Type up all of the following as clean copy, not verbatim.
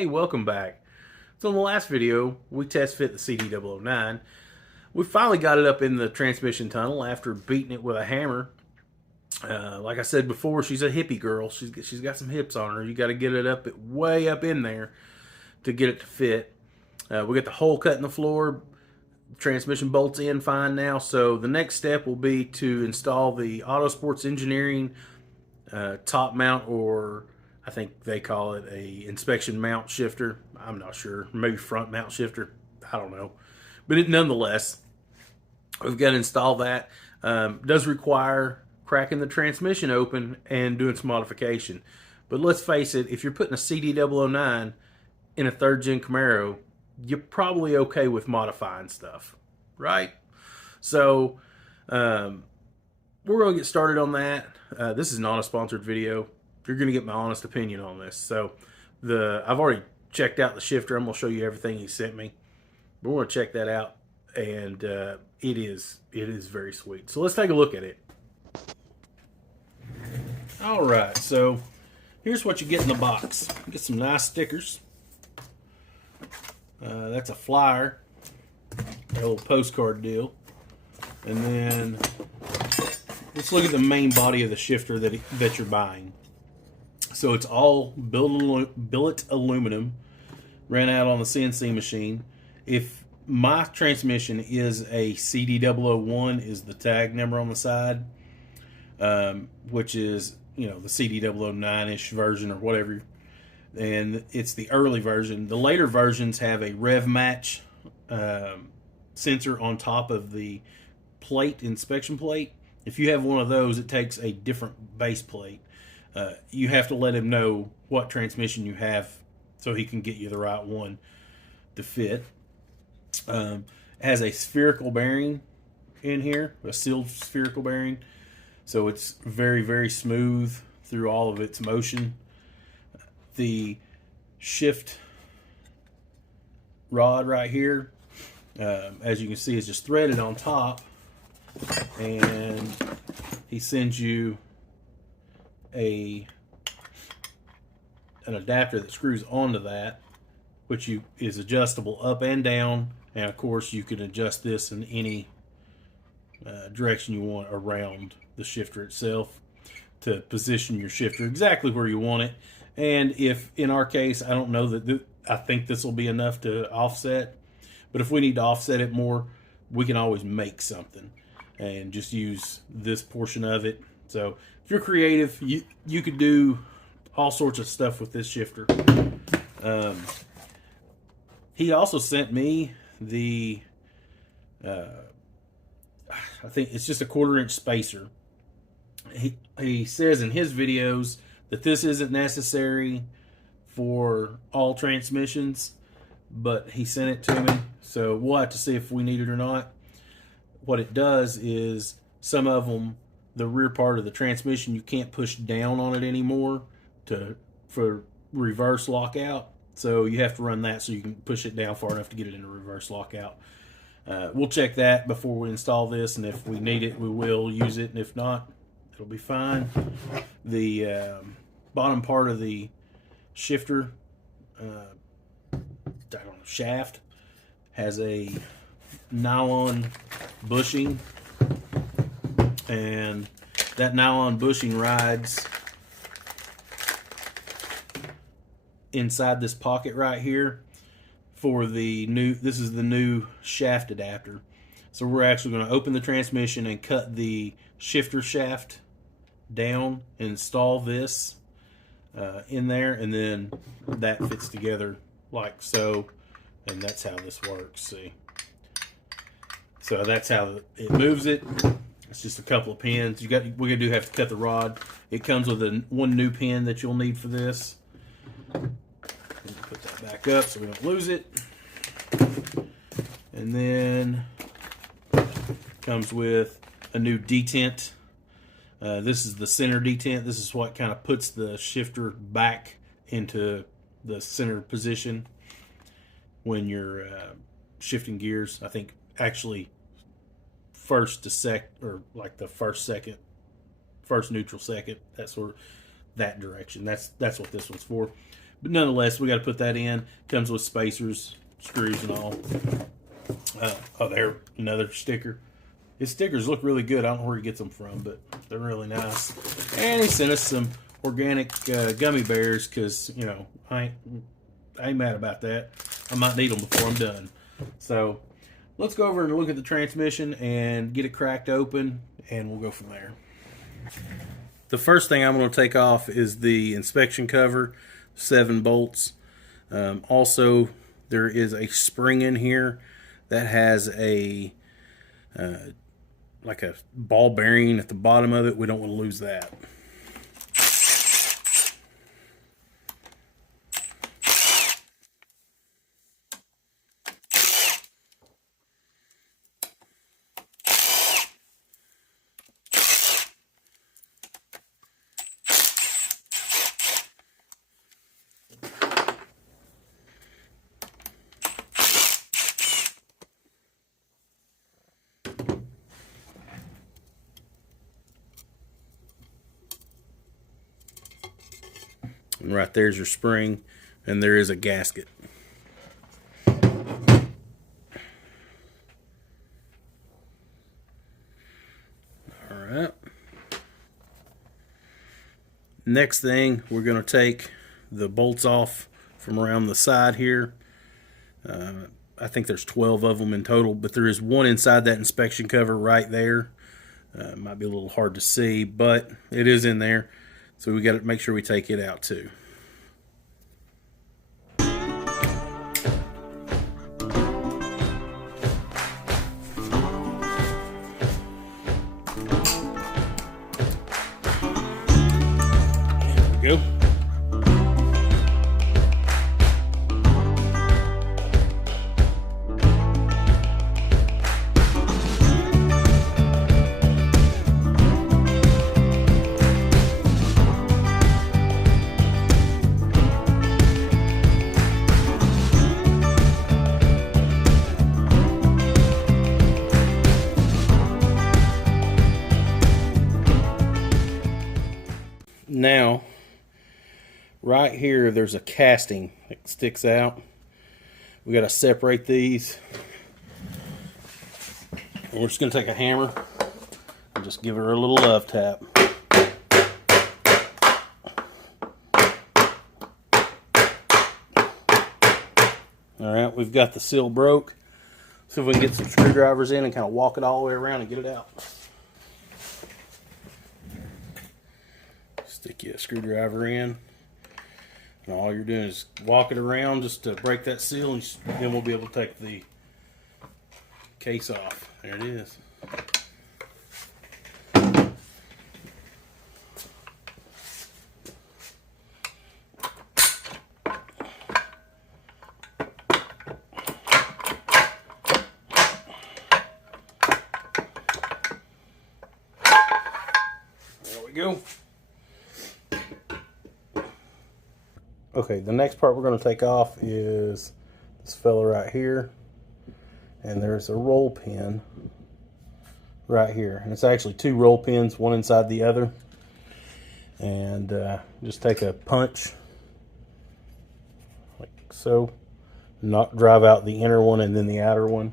Hey, welcome back. So in the last video, we test fit the CD009. We finally got it up in the transmission tunnel after beating it with a hammer. Like I said before, she's a hippie girl. She's got some hips on her. You got to get it up way up in there to get it to fit. We got the hole cut in the floor. Transmission bolts in fine now. So the next step will be to install the Autosports Engineering top mount, or I think they call it a inspection mount shifter. I'm not sure. Maybe front mount shifter. I don't know. But nonetheless, we've got to install that. Does require cracking the transmission open and doing some modification. But let's face it, if you're putting a CD009 in a third gen Camaro, you're probably okay with modifying stuff, right? So we're going to get started on that. This is not a sponsored video. You're going to get my honest opinion on this. So I've already checked out the shifter. I'm going to show you everything he sent me. But we're going to check that out, and it is very sweet. So let's take a look at it. All right, so here's what you get in the box. You get some nice stickers. That's a flyer, a little postcard deal. And then let's look at the main body of the shifter that you're buying. So it's all billet aluminum, ran out on the CNC machine. If my transmission is a CD001 is the tag number on the side, which is, the CD009-ish version or whatever, and it's the early version. The later versions have a rev match sensor on top of the inspection plate. If you have one of those, it takes a different base plate. You have to let him know what transmission you have so he can get you the right one to fit. It has a spherical bearing in here, a sealed spherical bearing. So it's very, very smooth through all of its motion. The shift rod right here, as you can see, is just threaded on top, and he sends you an adapter that screws onto that, which is adjustable up and down, and of course you can adjust this in any direction you want around the shifter itself to position your shifter exactly where you want it. And if, in our case, I don't know that I think this will be enough to offset, but if we need to offset it more, we can always make something and just use this portion of it. So if you're creative, you could do all sorts of stuff with this shifter. He also sent me the I think it's just a 1/4-inch spacer. He says in his videos that this isn't necessary for all transmissions, but he sent it to me, so we'll have to see if we need it or not. What it does is, some of them, the rear part of the transmission, you can't push down on it anymore for reverse lockout, so you have to run that so you can push it down far enough to get it into reverse lockout. We'll check that before we install this, and if we need it, we will use it, and if not, it'll be fine. The bottom part of the shifter shaft has a nylon bushing, and that nylon bushing rides inside this pocket right here for this is the new shaft adapter. So we're actually going to open the transmission and cut the shifter shaft down and install this in there, and then that fits together like so, and that's how this works. See, so that's how it moves it. It's just a couple of pins. We do have to cut the rod. It comes with one new pin that you'll need for this. Put that back up so we don't lose it. And then comes with a new detent. This is the center detent. This is what kind of puts the shifter back into the center position when you're shifting gears. I think actually first to second, or like the first neutral second, that direction. That's what this one's for. But nonetheless, we got to put that in. Comes with spacers, screws, and all. Oh, there, another sticker. His stickers look really good. I don't know where he gets them from, but they're really nice. And he sent us some organic gummy bears because, you know, I ain't mad about that. I might need them before I'm done. So let's go over and look at the transmission and get it cracked open, and we'll go from there. The first thing I'm going to take off is the inspection cover, 7 bolts. Also, there is a spring in here that has a like a ball bearing at the bottom of it. We don't want to lose that. And right there's your spring, and there is a gasket. Alright. Next thing, we're going to take the bolts off from around the side here. I think there's 12 of them in total, but there is one inside that inspection cover right there. Might be a little hard to see, but it is in there. So we got to make sure we take it out too. There we go. Now, right here, there's a casting that sticks out. We got to separate these. And we're just going to take a hammer and just give her a little love tap. Alright, we've got the seal broke. See if we can get some screwdrivers in and kind of walk it all the way around and get it out. Stick you a screwdriver in, and all you're doing is walk it around just to break that seal, and then we'll be able to take the case off. There it is. There we go. Okay, the next part we're going to take off is this fella right here, and there's a roll pin right here, and it's actually 2 roll pins, one inside the other, and just take a punch like so, drive out the inner one and then the outer one.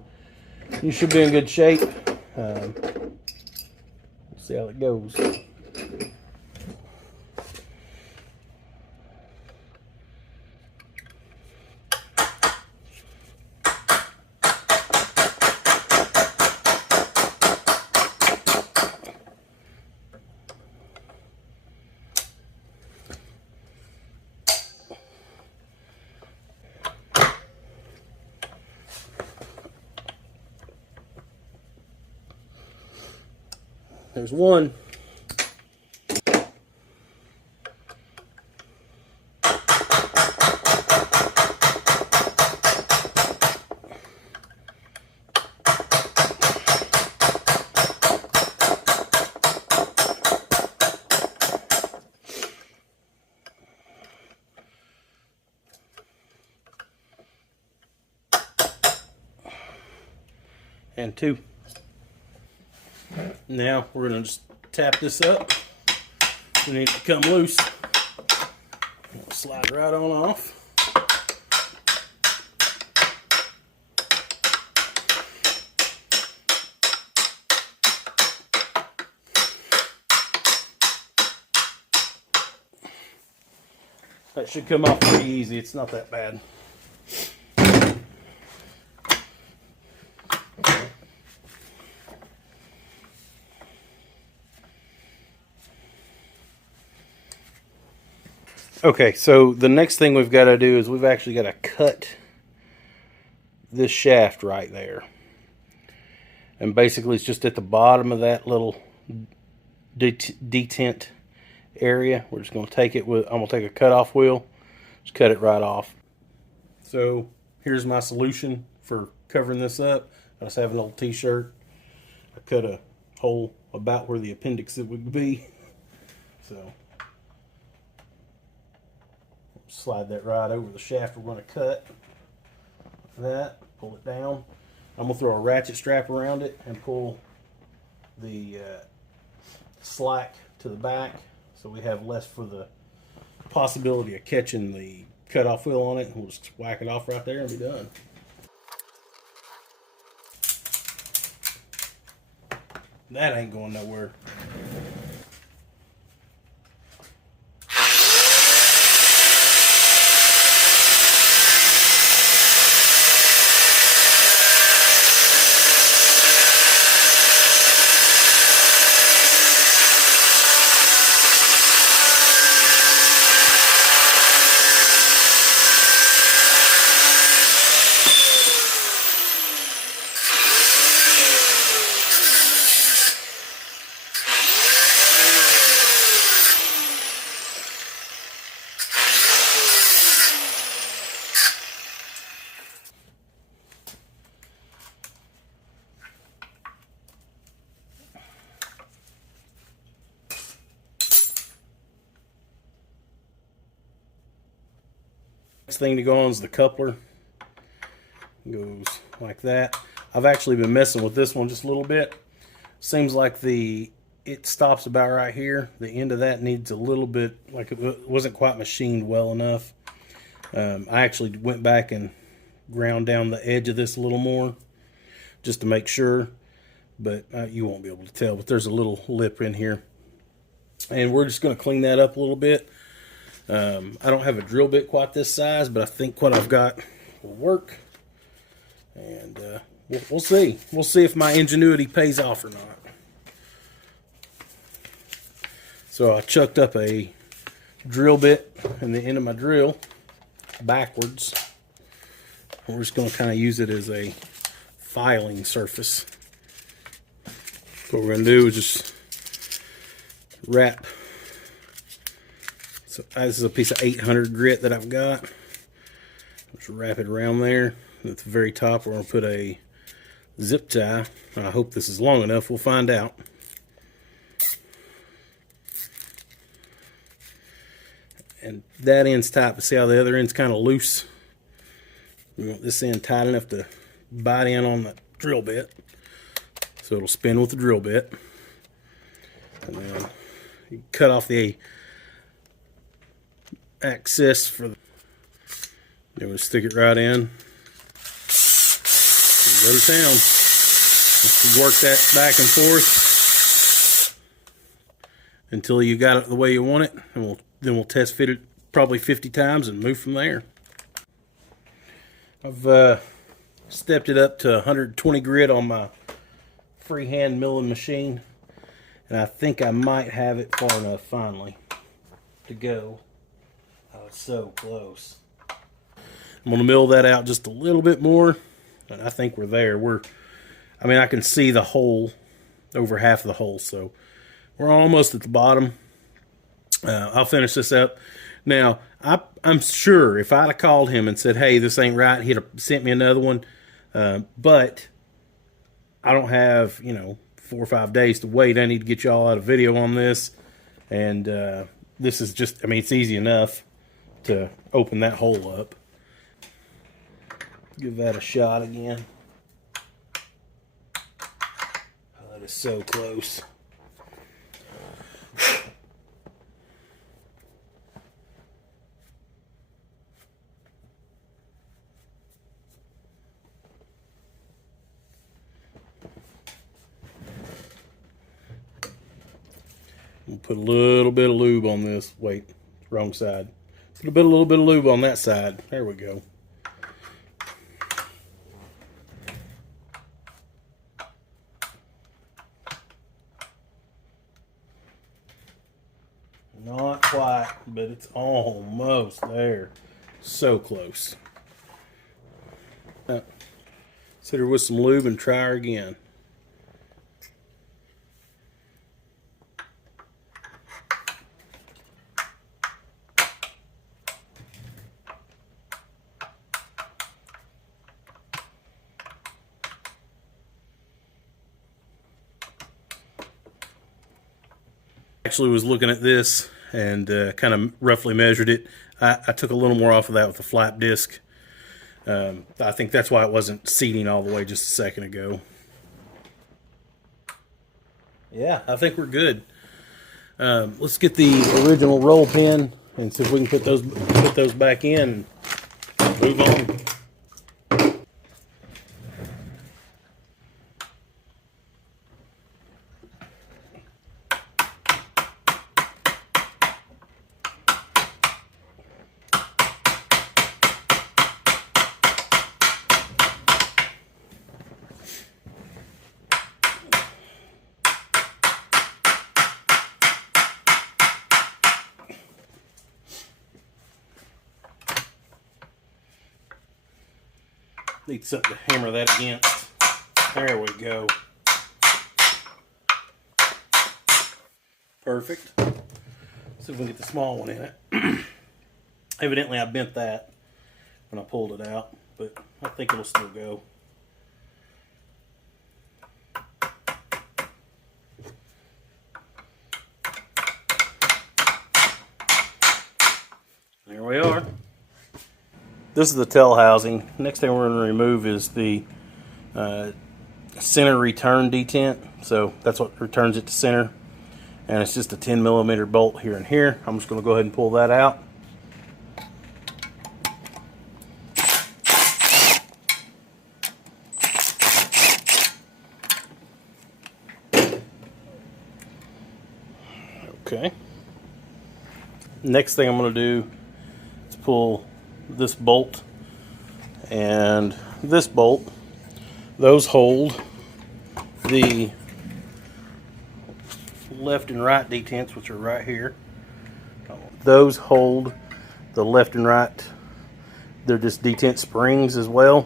You should be in good shape. We'll see how it goes. There's one. And 2. Now we're going to just tap this up. We need it to come loose. Slide right on off. That should come off pretty easy. It's not that bad. Okay, so the next thing we've got to do is we've actually got to cut this shaft right there. And basically it's just at the bottom of that little detent area. We're just going to take it with, I'm going to take a cutoff wheel, just cut it right off. So here's my solution for covering this up. I just have an old t-shirt. I cut a hole about where the appendix it would be. So slide that right over the shaft we're going to cut. That, pull it down. I'm going to throw a ratchet strap around it and pull the slack to the back so we have less for the possibility of catching the cutoff wheel on it. And we'll just whack it off right there and be done. That ain't going nowhere. Next thing to go on is the coupler. It goes like that. I've actually been messing with this one just a little bit. Seems like it stops about right here. The end of that needs a little bit, like it wasn't quite machined well enough. I actually went back and ground down the edge of this a little more just to make sure, but you won't be able to tell, but there's a little lip in here. And we're just going to clean that up a little bit. I don't have a drill bit quite this size, but I think what I've got will work. And we'll see. We'll see if my ingenuity pays off or not. So I chucked up a drill bit in the end of my drill backwards. We're just going to kind of use it as a filing surface. What we're going to do is just wrap. So this is a piece of 800 grit that I've got. Just wrap it around there. At the very top, we're going to put a zip tie. I hope this is long enough. We'll find out. And that end's tight, but see how the other end's kind of loose? We want this end tight enough to bite in on the drill bit. So it'll spin with the drill bit. And then you cut off the access for the, then we'll stick it right in. Go to town. Let's work that back and forth until you got it the way you want it, and we'll test fit it probably 50 times and move from there. I've stepped it up to 120 grit on my freehand milling machine, and I think I might have it far enough finally to go. Oh, it's so close. I'm going to mill that out just a little bit more, and I think we're there. I mean, I can see the hole, over half of the hole, so we're almost at the bottom. I'll finish this up. Now, I'm sure if I'd have called him and said, hey, this ain't right, he'd have sent me another one. But I don't have, 4 or 5 days to wait. I need to get y'all out a video on this. And this is just, I mean, it's easy enough to open that hole up. Give that a shot again. Oh, that is so close. We'll put a little bit of lube on this. Wait, wrong side. Put a little bit of lube on that side. There we go. Not quite, but it's almost there. So close. Sit her with some lube and try her again. Actually was looking at this and kind of roughly measured it. I took a little more off of that with the flap disc. I think that's why it wasn't seating all the way just a second ago. Yeah, I think we're good. Let's get the original roll pin and see if we can put those back in and move on. Need something to hammer that against. There we go. Perfect. See if we can get the small one in it. Evidently I bent that when I pulled it out, but I think it'll still go. There we are. This is the tail housing. Next thing we're going to remove is the center return detent. So that's what returns it to center. And it's just a 10mm bolt here and here. I'm just going to go ahead and pull that out. Okay. Next thing I'm going to do is pull this bolt and this bolt. Those hold the left and right detents, which are right here. Those hold the left and right. They're just detent springs as well.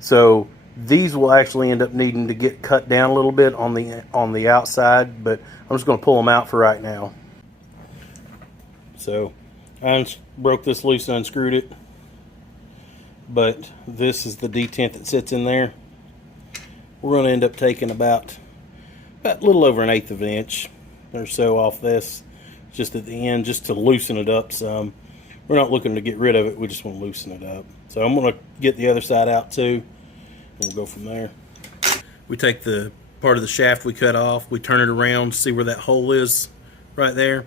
So these will actually end up needing to get cut down a little bit on the outside, but I'm just going to pull them out for right now. So I broke this loose and unscrewed it, but this is the detent that sits in there. We're going to end up taking about a little over 1/8 of an inch or so off this, just at the end, just to loosen it up some. We're not looking to get rid of it, we just want to loosen it up. So I'm going to get the other side out too, and we'll go from there. We take the part of the shaft we cut off, we turn it around, see where that hole is right there.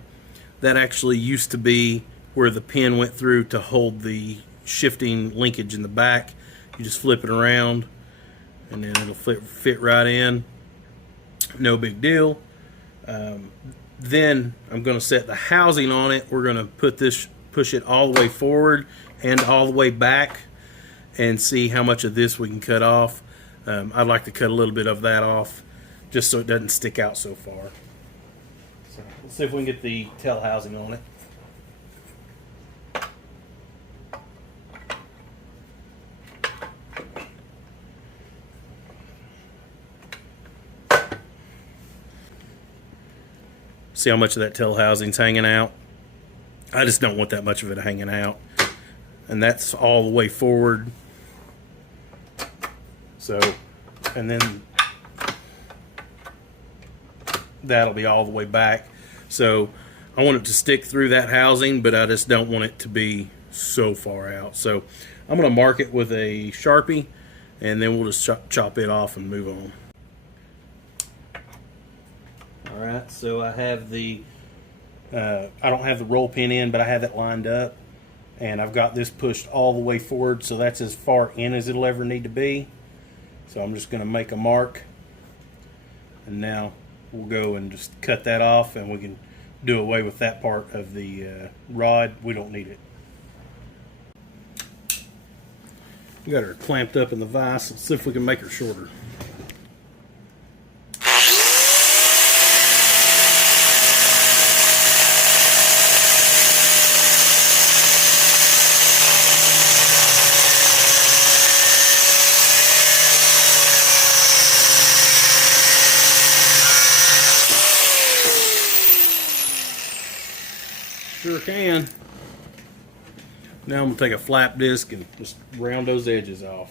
That actually used to be where the pin went through to hold the shifting linkage in the back. You just flip it around and then it'll fit right in. No big deal. Then I'm going to set the housing on it. We're going to push it all the way forward and all the way back and see how much of this we can cut off. I'd like to cut a little bit of that off just so it doesn't stick out so far. So let's see if we can get the tail housing on it. See how much of that tail housing's hanging out? I just don't want that much of it hanging out. And that's all the way forward. So, and then that'll be all the way back. So I want it to stick through that housing, but I just don't want it to be so far out. So I'm going to mark it with a Sharpie, and then we'll just chop it off and move on. Alright, so I have the, I don't have the roll pin in, but I have it lined up. And I've got this pushed all the way forward, so that's as far in as it'll ever need to be. So I'm just going to make a mark. And now we'll go and just cut that off, and we can do away with that part of the rod. We don't need it. We got her clamped up in the vise. Let's see if we can make her shorter. Sure can. Now I'm going to take a flap disc and just round those edges off.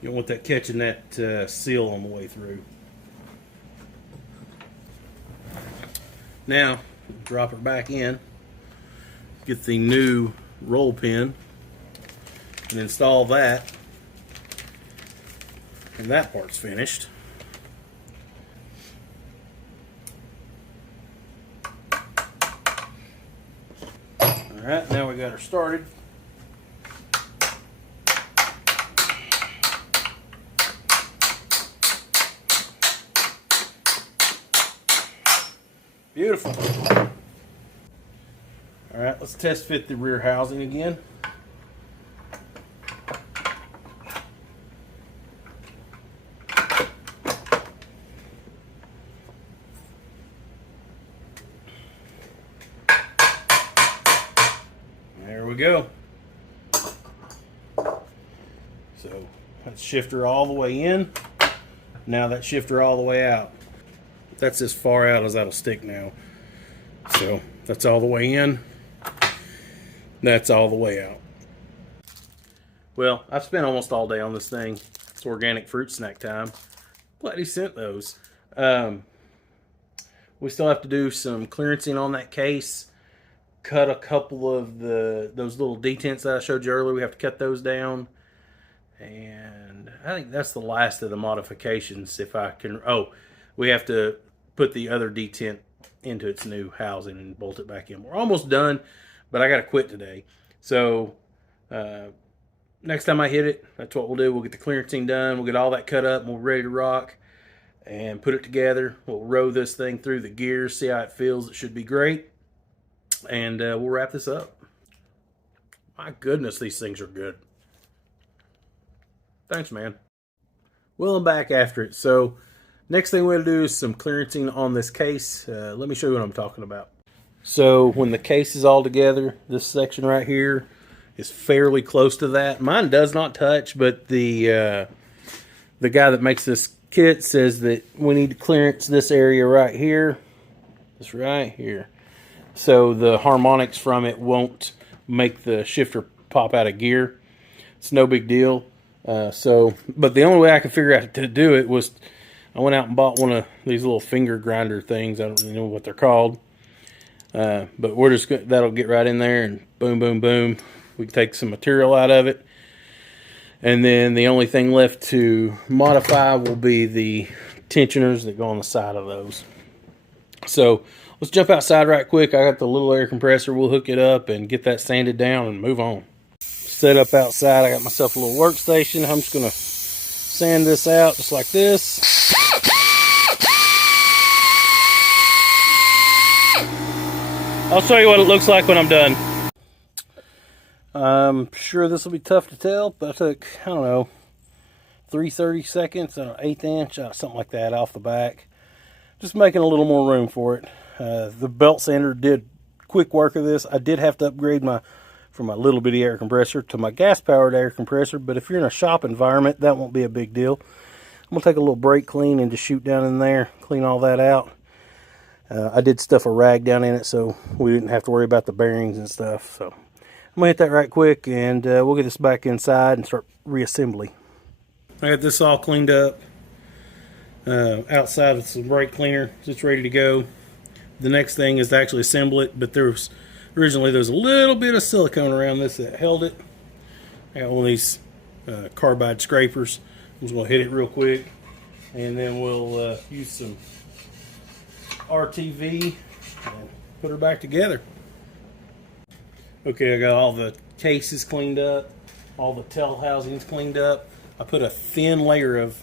You don't want that catching that seal on the way through. Now, drop it back in, get the new roll pin, and install that. And that part's finished. Alright, now we got her started. Beautiful. Alright, let's test fit the rear housing again. There we go. So let's shift her all the way in. Now that shifter all the way out. That's as far out as that'll stick now. So that's all the way in. That's all the way out. Well, I've spent almost all day on this thing. It's organic fruit snack time. Glad he sent those. We still have to do some clearancing on that case. Cut a couple of those little detents that I showed you earlier. We have to cut those down. And I think that's the last of the modifications. If I can, we have to put the other detent into its new housing and bolt it back in. We're almost done, but I got to quit today. So next time I hit it, that's what we'll do. We'll get the clearancing done. We'll get all that cut up and we're ready to rock and put it together. We'll row this thing through the gears, see how it feels. It should be great. And we'll wrap this up. My goodness, these things are good. Thanks, man. Well, I'm back after it. So next thing we'll do is some clearancing on this case. Let me show you what I'm talking about. So when the case is all together, this section right here is fairly close to that. Mine does not touch, but the guy that makes this kit says that we need to clearance this area right here. This right here. So the harmonics from it won't make the shifter pop out of gear. It's no big deal. But the only way I could figure out to do it was I went out and bought one of these little finger grinder things. I don't really know what they're called. But we're just that'll get right in there and boom, boom, boom. We can take some material out of it. And then the only thing left to modify will be the tensioners that go on the side of those. So let's jump outside right quick. I got the little air compressor. We'll hook it up and get that sanded down and move on. Set up outside. I got myself a little workstation. I'm just going to sand this out just like this. I'll show you what it looks like when I'm done. I'm sure this will be tough to tell, but I took, I don't know, 3/32, an 1/8 inch, something like that off the back. Just making a little more room for it. The belt sander did quick work of this. I did have to upgrade from my little bitty air compressor to my gas powered air compressor, but if you're in a shop environment, that won't be a big deal. I'm going to take a little brake clean and just shoot down in there, clean all that out. I did stuff a rag down in it so we didn't have to worry about the bearings and stuff. So I'm going to hit that right quick and we'll get this back inside and start reassembly. I got this all cleaned up. outside with some brake cleaner. It's ready to go. The next thing is to actually assemble it, but originally there was a little bit of silicone around this that held it. I got one of these carbide scrapers. I'm just going to hit it real quick, and then we'll use some RTV and put her back together. Okay, I got all the cases cleaned up, all the tail housings cleaned up. I put a thin layer of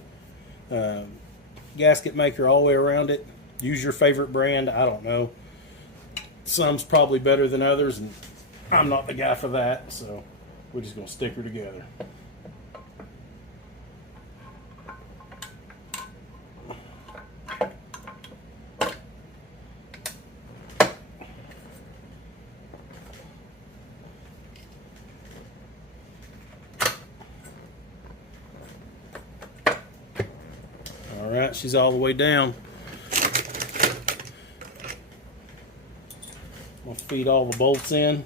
gasket maker all the way around it. Use your favorite brand. I don't know. Some's probably better than others, and I'm not the guy for that, so we're just going to stick her together. All right, she's all the way down. I'll feed all the bolts in,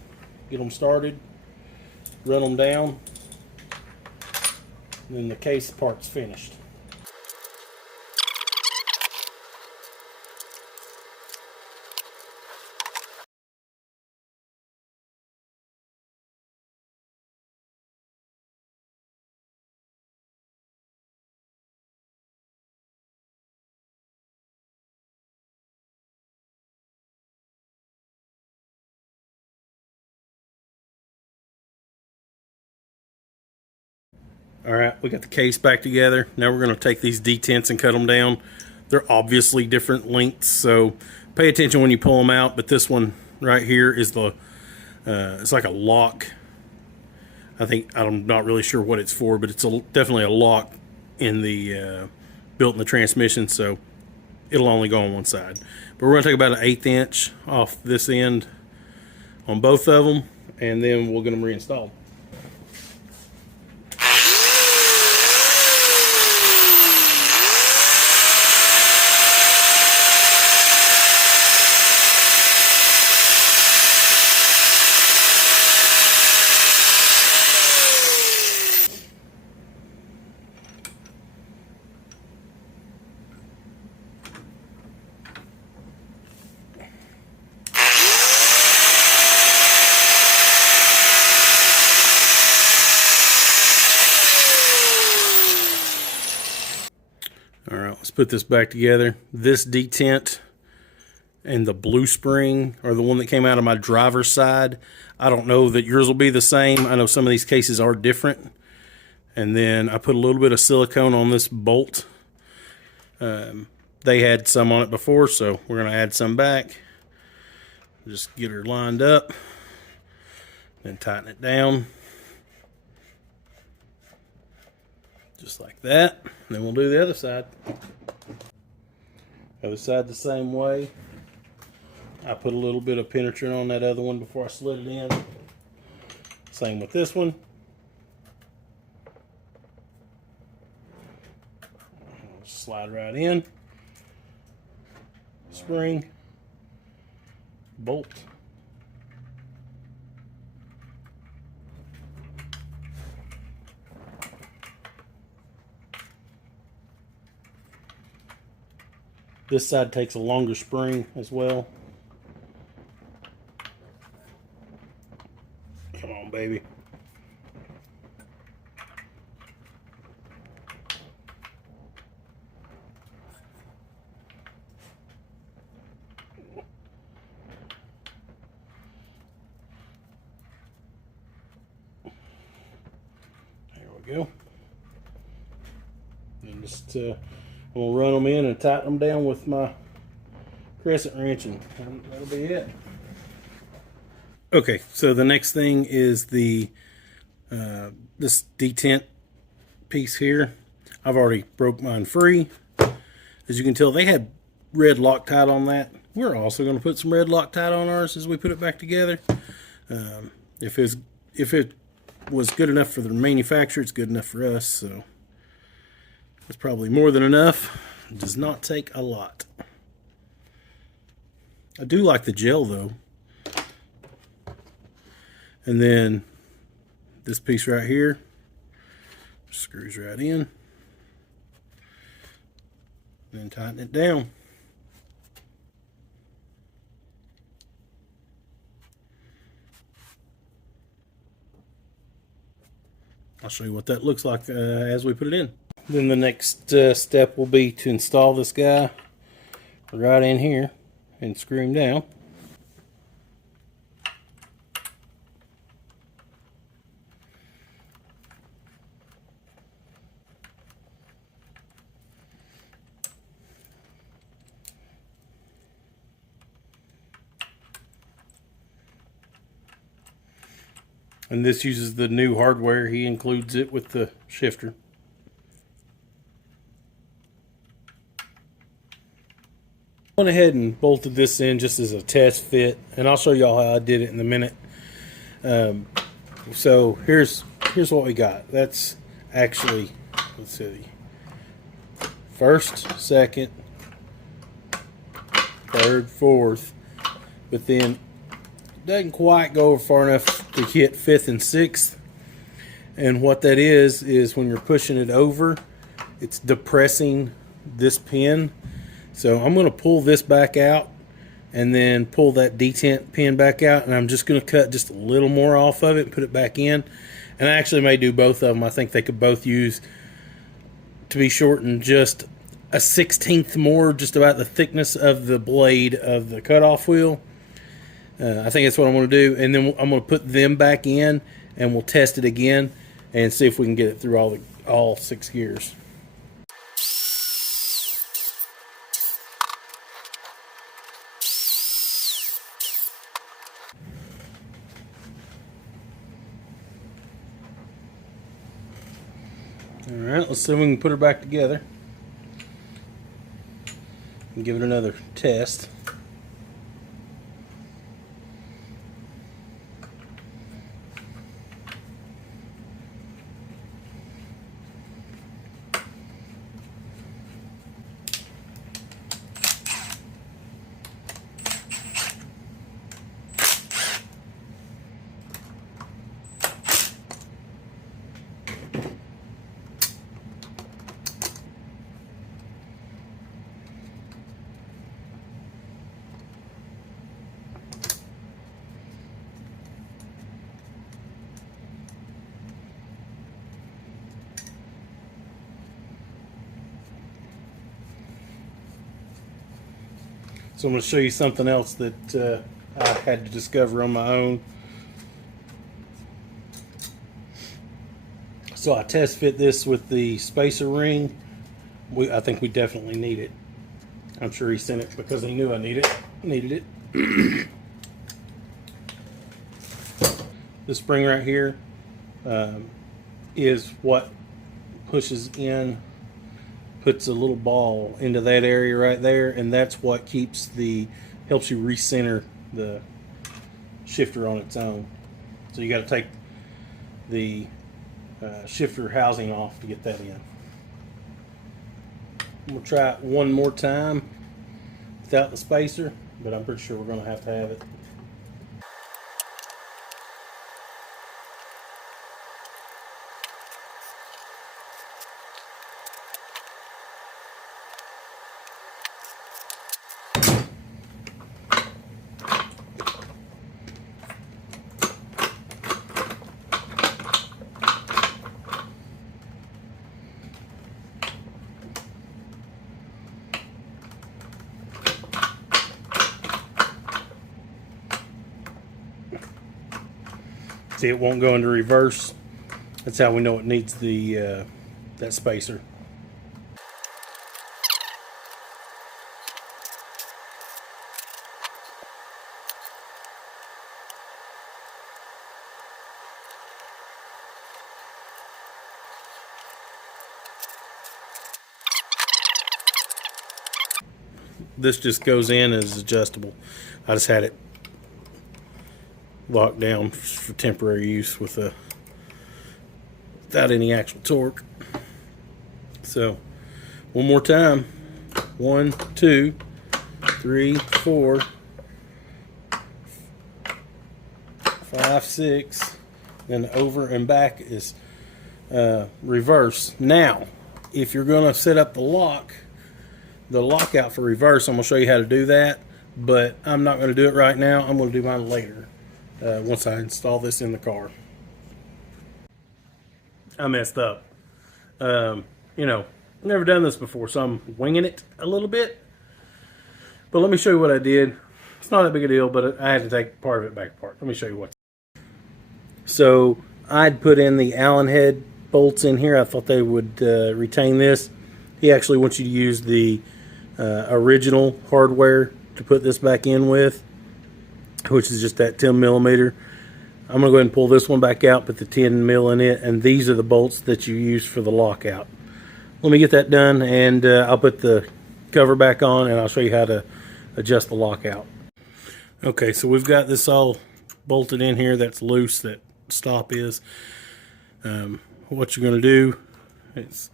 get them started, run them down, and then the case part's finished. All right, we got the case back together. Now we're going to take these detents and cut them down. They're obviously different lengths, so pay attention when you pull them out. But this one right here is the, it's like a lock. I'm not really sure what it's for, but it's definitely a lock in the built in the transmission, so it'll only go on one side. But we're going to take about an 1/8 inch off this end on both of them, and then we'll get them reinstalled. All right, let's put this back together. This detent and the blue spring are the one that came out of my driver's side. I don't know that yours will be the same. I know some of these cases are different. And then I put a little bit of silicone on this bolt. They had some on it before, so we're going to add some back. Just get her lined up, then tighten it down. Just like that. And then we'll do the other side. Other side the same way. I put a little bit of penetrant on that other one before I slid it in. Same with this one. Slide right in. Spring. Bolt. This side takes a longer spring as well. Come on, baby. There we go. And just I'm going to run them in and tighten them down with my crescent wrench, and that'll be it. Okay, so the next thing is the this detent piece here. I've already broke mine free. As you can tell, they had red Loctite on that. We're also going to put some red Loctite on ours as we put it back together. If it was good enough for the manufacturer, it's good enough for us, so it's probably more than enough. It does not take a lot. I do like the gel though. And then this piece right here screws right in. and then tighten it down. I'll show you what that looks like as we put it in. Then the next step will be to install this guy right in here and screw him down. And this uses the new hardware. He includes it with the shifter. Went ahead and bolted this in just as a test fit, and I'll show y'all how I did it in a minute. So here's what we got. That's actually, let's see, first, second, third, fourth, but then doesn't quite go far enough to hit fifth and sixth. And what that is when you're pushing it over, it's depressing this pin. So I'm going to pull this back out and then pull that detent pin back out, and I'm just going to cut just a little more off of it and put it back in. And I actually may do both of them. I think they could both use to be shortened just a 1/16 more, just about the thickness of the blade of the cutoff wheel. I think that's what I'm going to do, and then I'm going to put them back in, and we'll test it again and see if we can get it through all 6 gears. All right, let's see if we can put her back together and give it another test. So I'm going to show you something else that I had to discover on my own. So I test fit this with the spacer ring. I think we definitely need it. I'm sure he sent it because he knew I needed it. This spring right here is what pushes in, puts a little ball into that area right there, and that's what helps you recenter the shifter on its own. So you got to take the shifter housing off to get that in. We'll try it one more time without the spacer, but I'm pretty sure we're going to have it. See, it won't go into reverse. That's how we know it needs the that spacer. This just goes in as adjustable. I just had it locked down for temporary use without any actual torque. So one more time. 1, 2, 3, 4, 5, 6. Then over and back is reverse. Now, if you're going to set up the lock, the lockout for reverse. I'm going to show you how to do that, but I'm not going to do it right now. I'm going to do mine later once I install this in the car. I messed up. You know, never done this before, so I'm winging it a little bit. But let me show you what I did. It's not that big a deal, but I had to take part of it back apart. Let me show you what. So I'd put in the Allen head bolts in here. I thought they would retain this. He actually wants you to use the original hardware to put this back in with, which is just that 10 millimeter. I'm going to go ahead and pull this one back out, put the 10 mil in it, and these are the bolts that you use for the lockout. Let me get that done, and I'll put the cover back on, and I'll show you how to adjust the lockout. Okay, so we've got this all bolted in here. That's loose, that stop is. What you're going to do is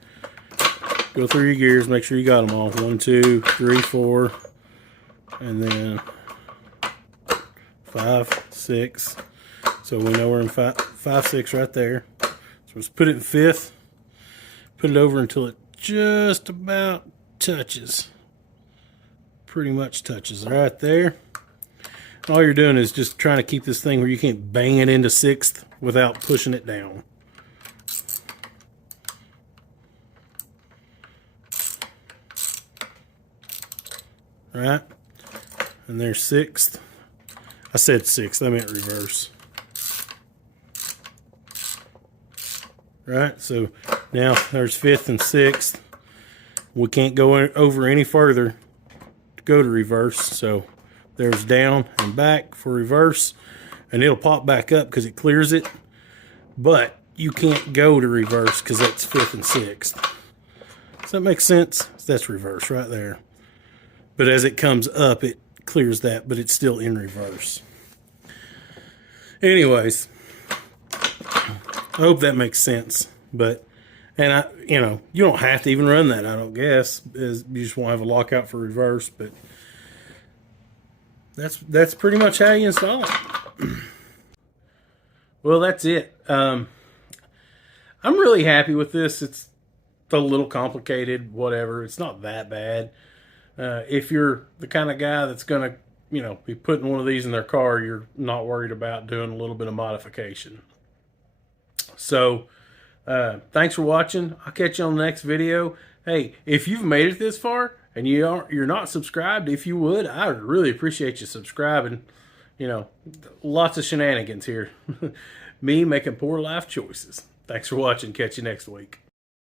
go through your gears, make sure you got them all. 1, 2, 3, 4, and then 5, 6. So we know we're in 5, 6 right there. So let's put it in 5th. Put it over until it just about touches. Pretty much touches right there. All you're doing is just trying to keep this thing where you can't bang it into 6th without pushing it down. Right? And there's 6th. I said 6th, I meant reverse. Right? So now there's 5th and 6th. We can't go over any further to go to reverse. So there's down and back for reverse. And it'll pop back up because it clears it. But you can't go to reverse because that's 5th and 6th. Does that make sense? That's reverse right there. But as it comes up, it clears that, but it's still in reverse. Anyways, I hope that makes sense. But, and you know, you don't have to even run that, I don't guess. You just won't have a lockout for reverse, but that's pretty much how you install it. Well, that's it. I'm really happy with this. It's a little complicated, whatever. It's not that bad. If you're the kind of guy that's going to, you know, be putting one of these in their car, you're not worried about doing a little bit of modification. So, thanks for watching. I'll catch you on the next video. Hey, if you've made it this far and you're not subscribed, if you would, I would really appreciate you subscribing. You know, lots of shenanigans here. Me making poor life choices. Thanks for watching. Catch you next week.